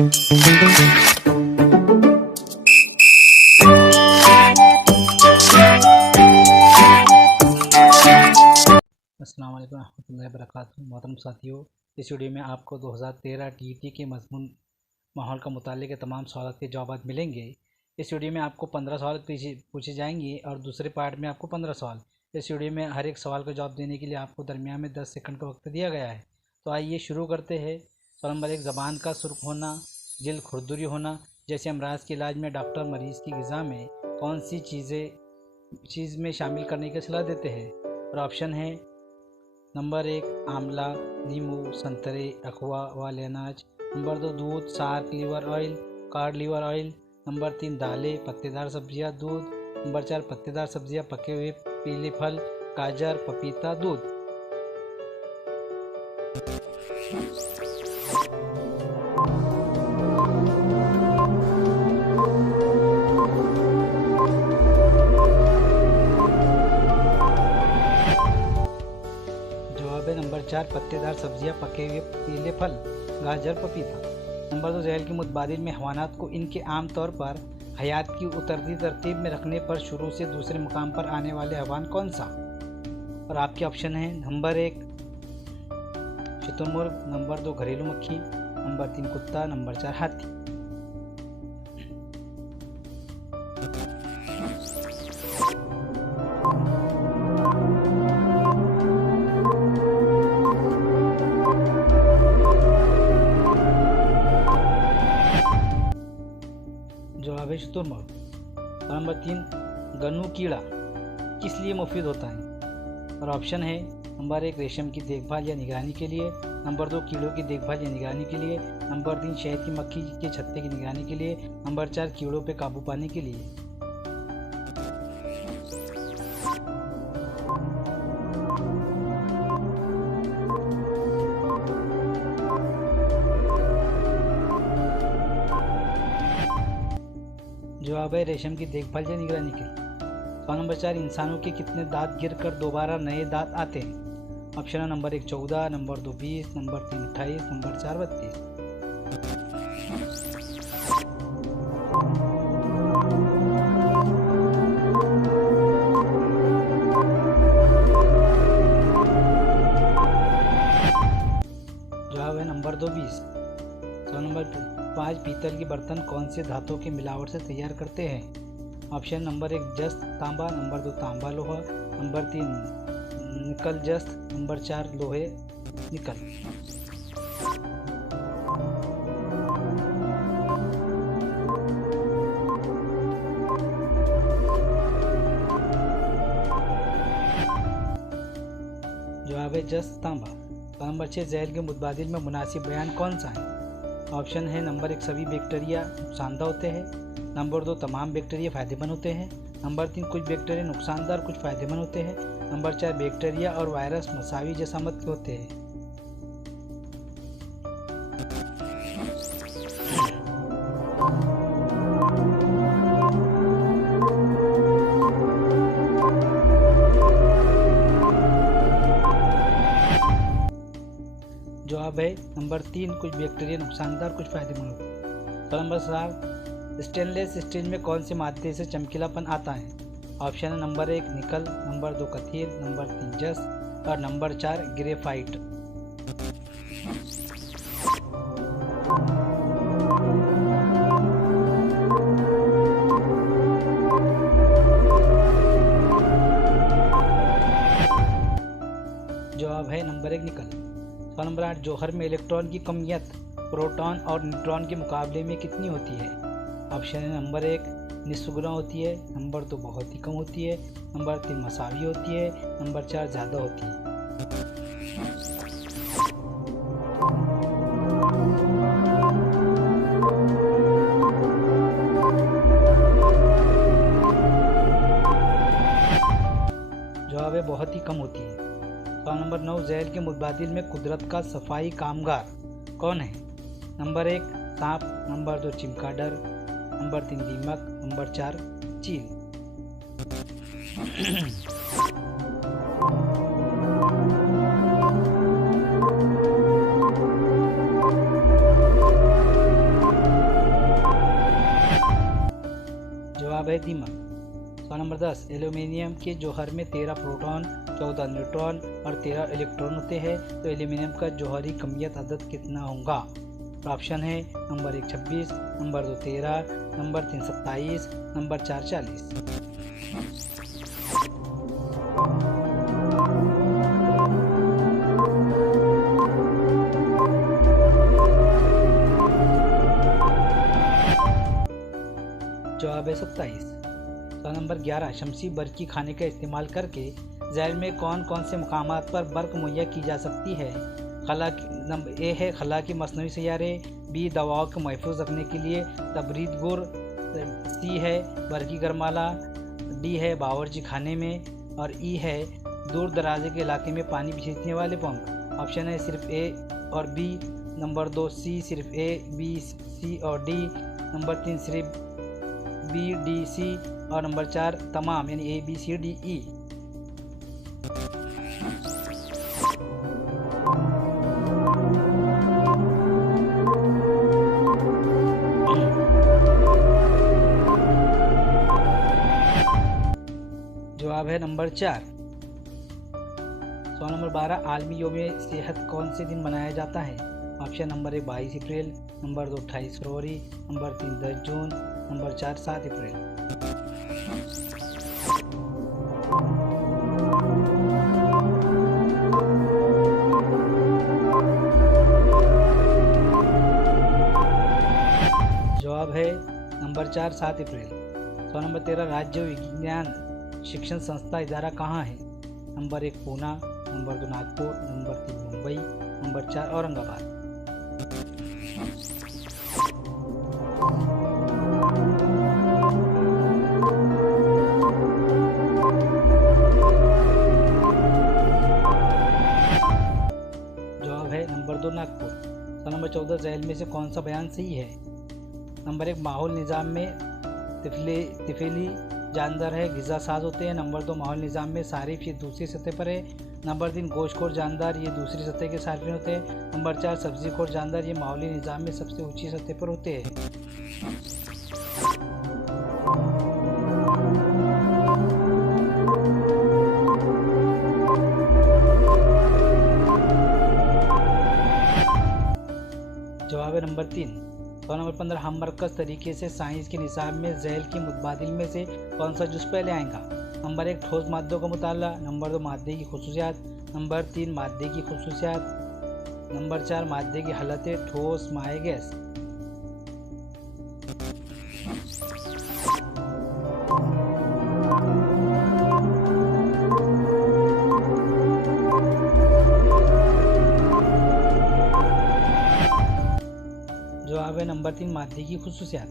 अस्सलाम वालेकुम रहमतुल्लाहि व बरकातुहू। मोहतरम साथियों, इस वीडियो में आपको 2013 टीईटी के मज़मून माहौल का मुताले के तमाम सवालों के जवाब मिलेंगे। इस वीडियो में आपको 15 सवाल पूछे जाएंगे और दूसरे पार्ट में आपको 15 सवाल। इस वीडियो में हर एक सवाल का जवाब देने के लिए आपको दरमियान में 10 सेकंड का वक्त दिया गया है। तो आइए शुरू करते हैं। सवाल नंबर 1, ज़बान का सुर्ख होना, जिल्द खुरदरी होना जैसे अमराज के इलाज में डॉक्टर मरीज़ की ग़िज़ा में कौन सी चीज़ में शामिल करने की सलाह देते हैं। और ऑप्शन है नंबर 1, आंवला, नींबू, संतरे, अखवा वाले अनाज। नंबर 2, दूध, shark liver oil, cod liver oil. Number 3, दालें, पत्तेदार सब्जियां, दूध। नंबर 4, पत्तेदार सब्जियां, पके हुए पीले फल, गाजर, पपीता, दूध। जवाब है नंबर 4, पत्तेदार सब्जियां, पके हुए पीले फल, गाजर, पपीता। नंबर 2, जहर के मुतबादिल में हवानात को इनके आम तौर पर हयात की उतरती तरतीब में रखने पर शुरू से दूसरे मुकाम पर आने वाले हवान कौन सा। और आपके ऑप्शन है नंबर 1, शुतुरमुर्ग। नंबर 2, घरेलू मक्खी। नंबर 3, कुत्ता। नंबर 4, हाथी। जवाब है शुतुरमुर्ग। और नंबर 3, गन्नू कीड़ा किस लिए मुफीद होता है। और ऑप्शन है नंबर 1, रेशम की देखभाल या निगरानी के लिए। नंबर 2, कीड़ों की देखभाल या निगरानी के लिए। नंबर 3, शहद की मक्खी के छत्ते की निगरानी के लिए। नंबर 4, कीड़ों पर काबू पाने के लिए। जवाब है रेशम की देखभाल या निगरानी के लिए। सवाल नंबर 4, इंसानों के कितने दांत गिरकर दोबारा नए दांत आते हैं। ऑप्शन है नंबर 1, 14। नंबर 2, 20। नंबर 3, 28। नंबर 4, 32। जवाब है नंबर 2, 20। सवाल नंबर 5, पीतल के बर्तन कौन से धातु के मिलावट से तैयार करते हैं। ऑप्शन नंबर 1, जस्त, तांबा। नंबर 2, तांबा लोहा। नंबर 3, निकल जस्त। नंबर 4, लोहे निकल। जवाब है जस्त, तांबा। नंबर 6, जहर के मुतबादिल में मुनासिब बयान कौन सा है। ऑप्शन है नंबर 1, सभी बैक्टीरिया नुकसानदा होते हैं। नंबर 2, तमाम बैक्टीरिया फ़ायदेमंद होते हैं। नंबर 3, कुछ बैक्टीरिया नुकसानदार कुछ फ़ायदेमंद होते हैं। नंबर 4, बैक्टीरिया और वायरस मसावी जसामत के होते हैं। जवाब है नंबर 3, कुछ बैक्टीरिया नुकसानदार कुछ फ़ायदेमंद होते हैं। तो नंबर 7, स्टेनलेस स्टील में कौन से मादे से चमकीलापन आता है। ऑप्शन है नंबर 1, निकल। Number 2, Kathir. नंबर 3, जस्त। और नंबर 4, ग्रेफाइट। जवाब है नंबर 1, निकल। सवाल नंबर 8, जौहर में इलेक्ट्रॉन की कमियत प्रोटॉन और न्यूट्रॉन के मुकाबले में कितनी होती है। ऑप्शन है नंबर 1, निस्फ गुना होती है। नंबर 2, बहुत ही कम होती है। नंबर 3, मसावी होती है। नंबर 4, ज़्यादा होती है। जवाब है बहुत ही कम होती है। सवाल नंबर 9, जहर के मुतबादिल में कुदरत का सफाई कामगार कौन है। नंबर 1, सांप। नंबर 2, चिमगादड़। नंबर 3, दीमक। नंबर 4, चील। जवाब है दीमक। सवाल नंबर 10, एल्यूमिनियम के जौहर में 13 प्रोटॉन, 14 न्यूट्रॉन और 13 इलेक्ट्रॉन होते हैं, तो एल्यूमिनियम का जौहरी कमियत अदद कितना होगा? ऑप्शन है नंबर 1 26, नंबर 2 13, नंबर 3 27, नंबर 4 40। जवाब है 27। सवाल नंबर 11, शमसी बर्की खाने का इस्तेमाल करके जहर में कौन कौन से मकामात पर बर्क मुहैया की जा सकती है? नंबर ए है खला की मसनवी सैयारे, बी दवाओं को महफूज रखने के लिए तबरीद गुर, सी है बर्की गरमाला, डी है बावर्ची खाने में और ई है दूर दराजे के इलाके में पानी खींचने वाले पंप। ऑप्शन है सिर्फ ए और बी, नंबर 2 सी सिर्फ ए, बी सी और डी, नंबर 3 सिर्फ बी डी सी और नंबर 4 तमाम यानी A B C D E. जवाब है नंबर 4। सवाल नंबर 12, आलमी योम सेहत कौन से दिन मनाया जाता है? ऑप्शन नंबर 1 22 अप्रैल, नंबर 2 28 फरवरी, नंबर 3 10 जून, नंबर 4 7 अप्रैल। जवाब है नंबर 4 7 अप्रैल। सवाल नंबर 13, राज्य विज्ञान शिक्षण संस्था इदारा कहाँ है? Number 1 Poona, number 2 Nagpur, number 3 Mumbai, number 4 Aurangabad. जवाब है नंबर 2 नागपुर। सवाल नंबर 14, झैल में से कौन सा बयान सही है? नंबर 1 माहौल निज़ाम में तिफेली जानदार है, ग़िज़ा साज होते हैं। नंबर 2 माहौल निज़ाम में सारिफ ये दूसरी सतह पर है। नंबर 3 गोश्तखोर जानदार ये दूसरी सतह के सारिफिन होते हैं। नंबर 4 सब्ज़ीखोर जानदार ये माहौली निज़ाम में सबसे ऊंची सतह पर होते हैं। जवाब है नंबर 3। सवाल नंबर 15, हम मरकज़ तरीके से साइंस के निसाब में झैल के मुतबादिल में से कौन सा जुज़ पहले आएगा? नंबर 1 ठोस मादों का मुताला, नंबर 2 मादे की खुसूसियात, नंबर 3 मादे की खुसूसियात, नंबर 4 मादे की हालतें ठोस माए गैस। जवाब है नंबर 3 मादे की खुसूसियात।